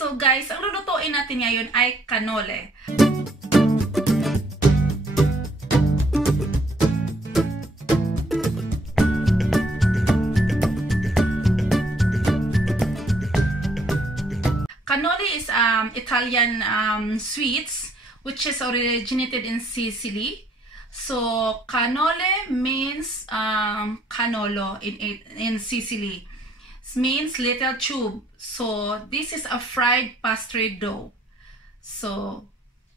So guys, ang lulutuin natin ngayon ay cannoli. Cannoli is Italian sweets which is originated in Sicily. So cannoli means cannolo in Sicily. Means little tube. So this is a fried pastry dough. So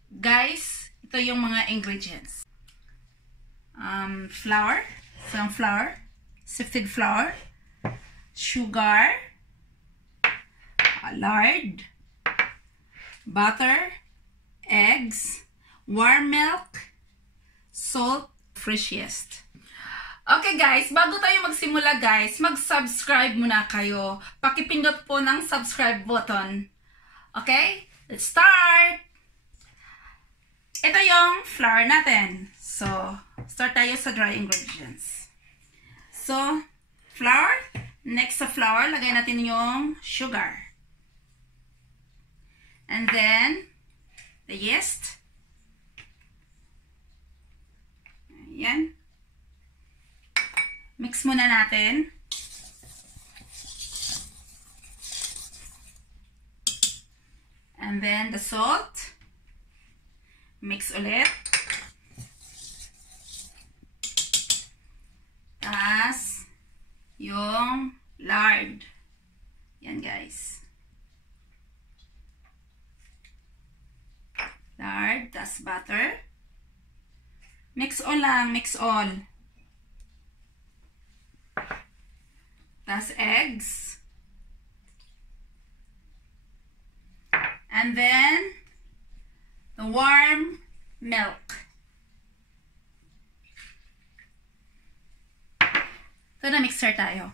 guys, ito yung mga ingredients. Flour, some flour, sifted flour, sugar, lard, butter, eggs, warm milk, salt, fresh yeast. Okay guys, bago tayo magsimula guys, mag-subscribe muna kayo. Pakipindot po ng subscribe button. Okay? Let's start! Ito yung flour natin. So, start tayo sa dry ingredients. So, flour. Next sa flour, lagay natin yung sugar. And then, the yeast. Ayan. Mix muna natin. And then the salt. Mix ulit. Tas yung lard. Yan guys. Lard, tas butter. Mix all lang, mix all. Tas eggs. And then the warm milk. Ito na mixer tayo.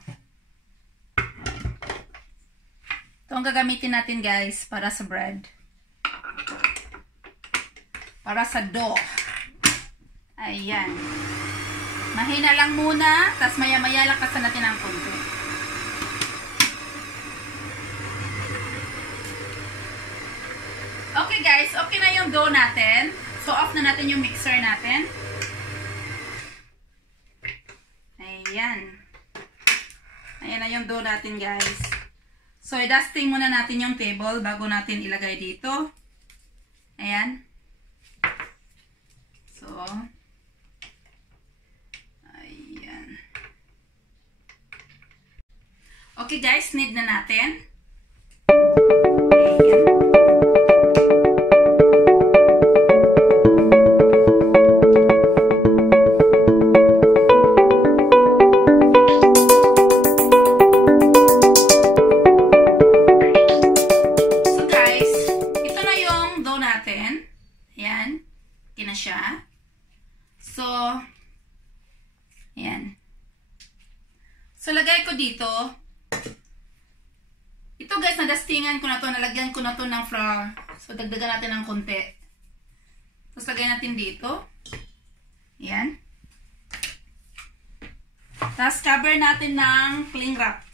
Ito ang gagamitin natin guys para sa bread. Para sa dough. Ayan. Mahina lang muna, tas maya-maya lakasan natin ang konti. Okay guys, okay na yung dough natin. So off na natin yung mixer natin. Ayan. Ayan na yung dough natin guys. So i-dusting muna natin yung table bago natin ilagay dito. Ayan. So ayan. Okay guys, knead na natin. Ayan. Siya. So, ayan. So, lagay ko dito. Ito guys, nadastingan ko na to. Nalagyan ko na to ng flour. So, dagdagan natin ng konti. Tapos, lagay natin dito. Ayan. Tapos, cover natin ng cling wrap.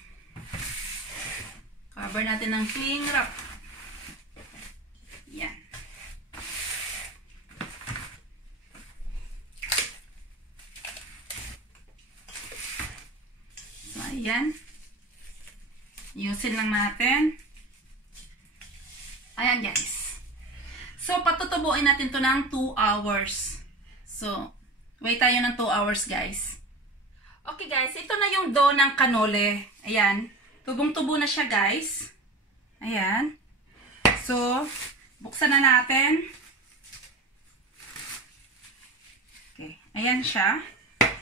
Cover natin ng cling wrap. Ayan. Ayan. Yusin lang natin. Ayan guys. So, patutubuin natin to ng 2 hours. So, wait tayo ng 2 hours guys. Okay guys, ito na yung dough ng cannoli. Ayan. Tubong-tubo na siya guys. Ayan. So, buksan na natin. Okay. Ayan siya.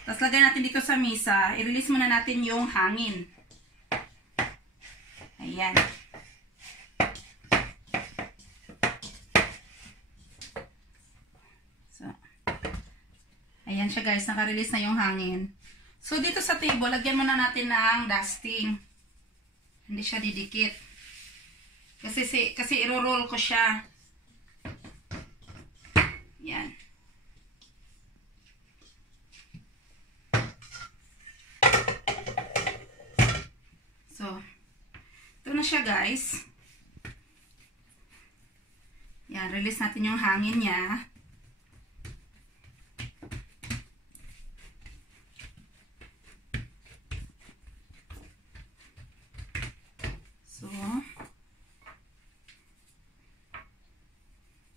Tapos lagay natin dito sa misa. I-release muna natin yung hangin. Ayan. So, ayan siya guys. Naka-release na yung hangin. So, dito sa table, lagyan muna natin ng dusting. Hindi siya didikit. Kasi iro-roll ko siya. Yan. So, ito na siya guys. Yan, release natin yung hangin niya. So,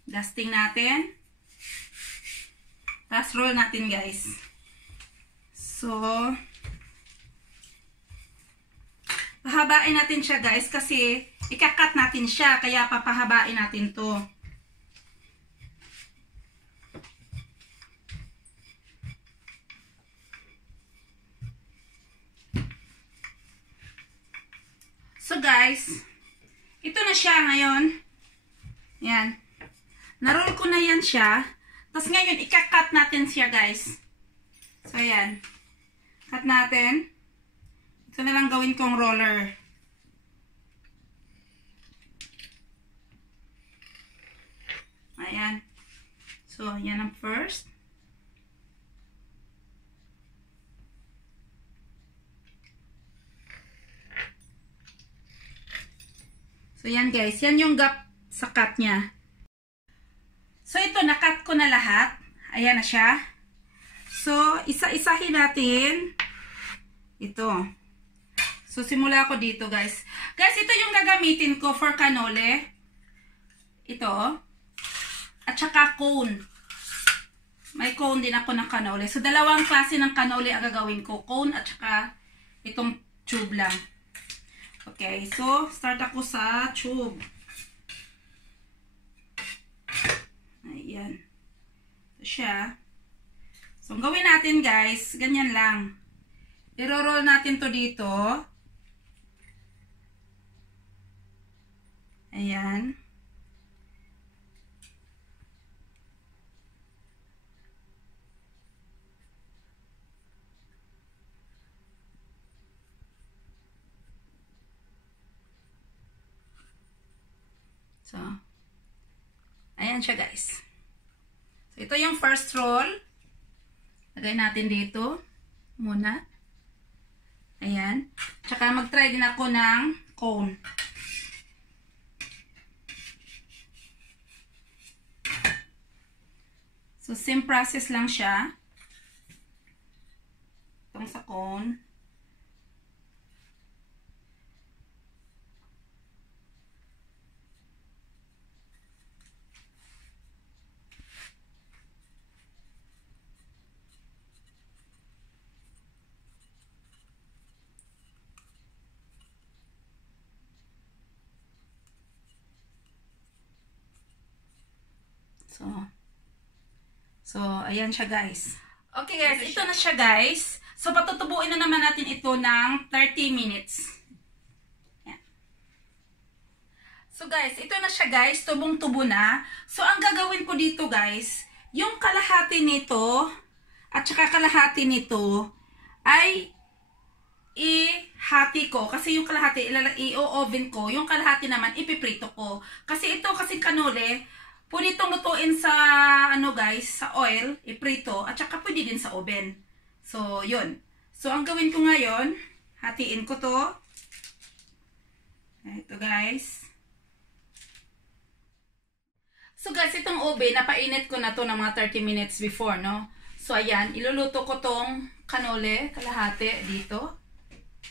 dusting natin. Tapos roll natin guys. So, pahabain natin siya guys kasi ikakat natin siya. Kaya papahabain natin to. So guys, ito na siya ngayon. Yan. Naroll ko na yan siya. Tapos ngayon, ikakat natin siya guys. So ayan. Cut natin. Ito na lang gawin kong roller. Ayan. So, yan ang first. So, yan guys. Yan yung gap sa cut niya. So, ito, na-cut ko na lahat. Ayan na siya. So, isa-isahin natin. Ito. So, simula ako dito, guys. Guys, ito yung gagamitin ko for cannoli. Ito. At saka cone. May cone din ako ng cannoli. So, dalawang klase ng cannoli ang gagawin ko. Cone at saka itong tube lang. Okay. So, start ako sa tube. Ayan. Ito siya. So, ang gawin natin, guys, ganyan lang. I-roll natin to dito. Ayan. So, ayan siya guys. So, ito yung first roll. Lagay natin dito muna. Ayan. Tsaka mag-try din ako ng cone. So, same process lang siya. Itong sa cone. So, ayan siya guys. Okay guys, ito na siya guys. So, patutubuin na naman natin ito ng 30 minutes. Ayan. So guys, ito na siya guys. Tubong-tubo na. So, ang gagawin ko dito guys, yung kalahati nito at saka kalahati nito ay ihati ko. Kasi yung kalahati, i-oven ko. Yung kalahati naman, ipiprito ko. Kasi ito, kasi cannoli, pwede itong lutuin sa, ano guys, sa oil, iprito, at saka pwede din sa oven. So, yun. So, ang gawin ko ngayon, hatiin ko to. Ito guys. So guys, itong oven, napainit ko na to ng mga 30 minutes before, no? So, ayan, iluluto ko tong cannoli, kalahati, dito.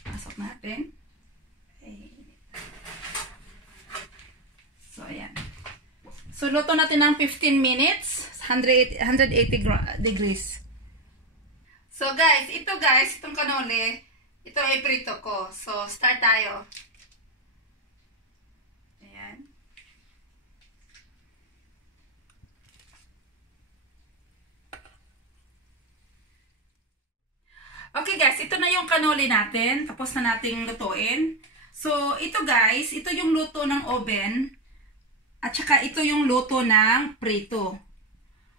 Pasok natin. So, ayan. So, luto natin ng 15 minutes, 180 degrees. So, guys, itong cannoli, ito ay prito ko. So, start tayo. Ayan. Okay, guys, ito na yung cannoli natin. Tapos na nating lutuin. So, ito guys, ito yung luto ng oven. At saka ito yung luto ng prito.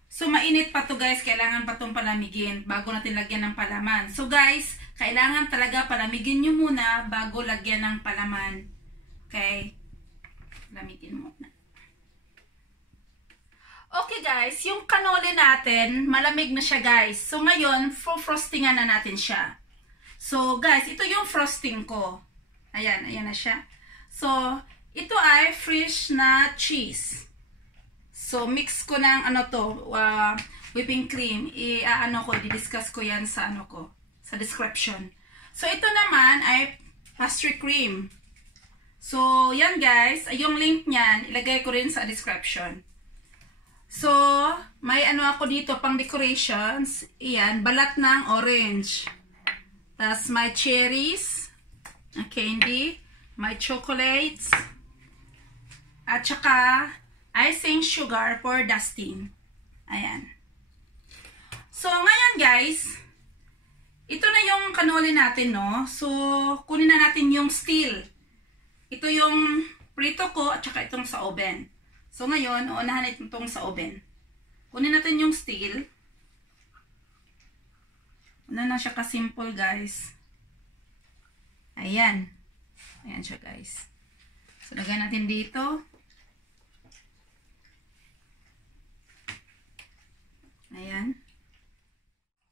So, mainit pa to guys. Kailangan pa itong palamigin bago natin lagyan ng palaman. So, guys, kailangan talaga palamigin nyo muna bago lagyan ng palaman. Okay? Lamitin mo na. Okay guys, yung cannoli natin, malamig na siya guys. So ngayon, frostingan na natin siya. So guys, ito yung frosting ko. Ayan, ayan na siya. So, ito ay fresh na cheese. So, mix ko ng ano to, whipping cream. I-discuss ko yan sa ano ko, sa description. So, ito naman ay pastry cream. So, yan guys, yung link niyan, ilagay ko rin sa description. So, may ano ako dito pang decorations. Iyan, balat ng orange. Tapos may cherries, candy, may chocolates, at saka icing sugar for dusting. Ayan. So, ngayon guys, ito na yung cannoli natin, no? So, kunin na natin yung steel. Ito yung prito ko at saka itong sa oven. So, ngayon, uunahan itong sa oven. Kunin natin yung steel. Ano na siya ka-simple, guys. Ayan. Ayan siya, guys. So, lagyan natin dito. Ayan.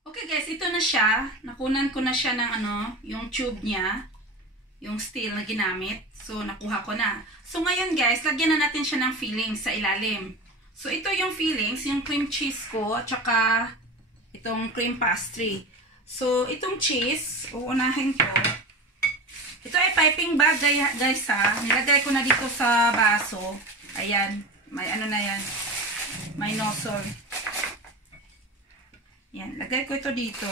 Okay, guys. Ito na siya. Nakunan ko na siya ng yung tube niya. Yung steel na ginamit. So, nakuha ko na. So, ngayon guys, lagyan na natin siya ng fillings sa ilalim. So, ito yung fillings, yung cream cheese ko, at saka itong cream pastry. So, itong cheese, uunahin ko. Ito ay piping bag guys ha. Nilagay ko na dito sa baso. Ayan. May ano na yan. May nozzle. Yan. Lagay ko ito dito.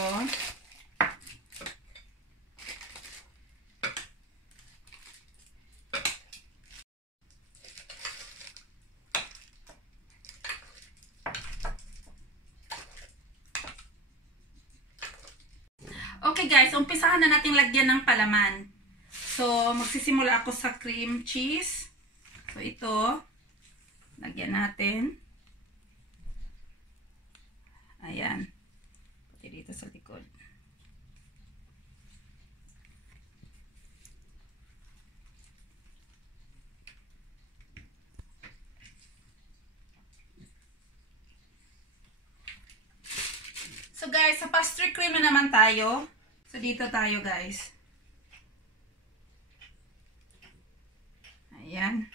Okay guys, umpisahan na natin lagyan ng palaman. So, magsisimula ako sa cream cheese. So, ito. Lagyan natin. Ayan. Pati dito sa likod. So guys, sa pastry cream na naman tayo. So dito tayo guys. Ayan.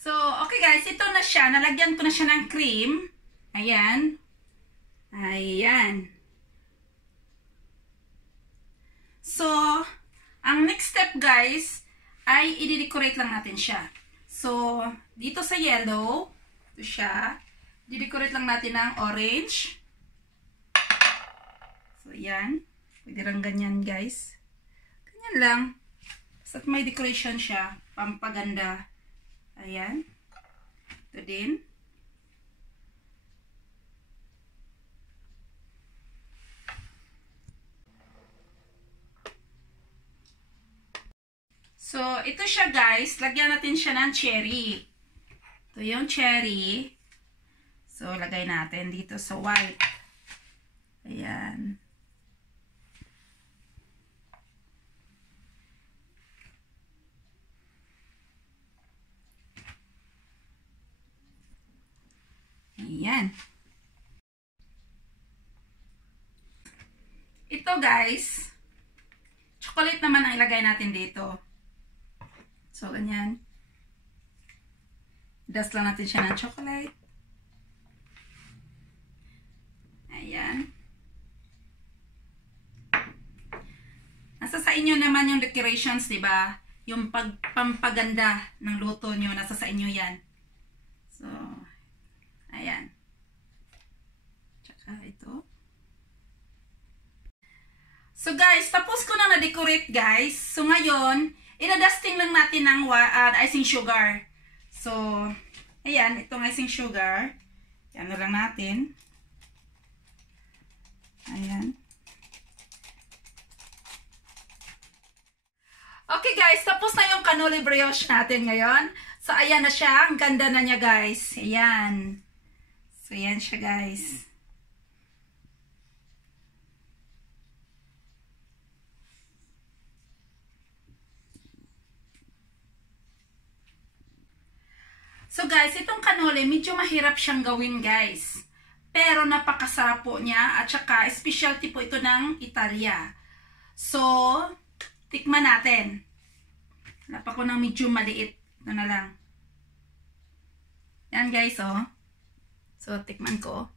So, okay guys, ito na siya. Nalagyan ko na siya ng cream. Ayan. Ayan. So, ang next step guys, ay i-decorate lang natin siya. So, dito sa yellow, ito siya. I-decorate lang natin ng orange. So, yan. Pwede lang ganyan guys. Ganyan lang. Basta't may decoration siya. Pampaganda. Ayan. Ito din. So, ito siya guys. Lagyan natin siya ng cherry. Ito yung cherry. So, lagay natin dito sa white. Ayan. Ayan. Ito guys, chocolate naman ang ilagay natin dito. So, ganyan. Dust lang natin siya ng chocolate. Ayan. Nasa sa inyo naman yung decorations, diba? Yung pampaganda ng luto nyo, nasa sa inyo yan. So, ayan. Tsaka ito. So guys, tapos ko na na-decorate guys. So ngayon, ina-dusting lang natin ng icing sugar. So, ayan, itong icing sugar. Yan na lang natin. Ayan. Okay guys, tapos na yung cannoli brioche natin ngayon. So, ayan na siya. Ang ganda na niya guys. Ayan. So, yan siya guys. So guys, itong cannoli, medyo mahirap siyang gawin guys. Pero napakasarap po niya at saka specialty po ito ng Italia. So, tikman natin. Lapa ko ng medyo maliit. Ito na lang. Yan guys, oh. So, tikman ko.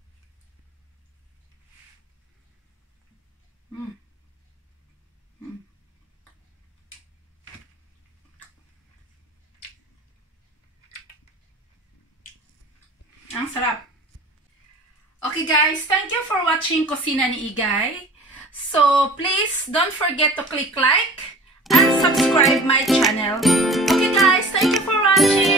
Ang sarap. Okay guys, thank you for watching Kusina ni Igay. So, please don't forget to click like and subscribe my channel. Okay guys, thank you for watching.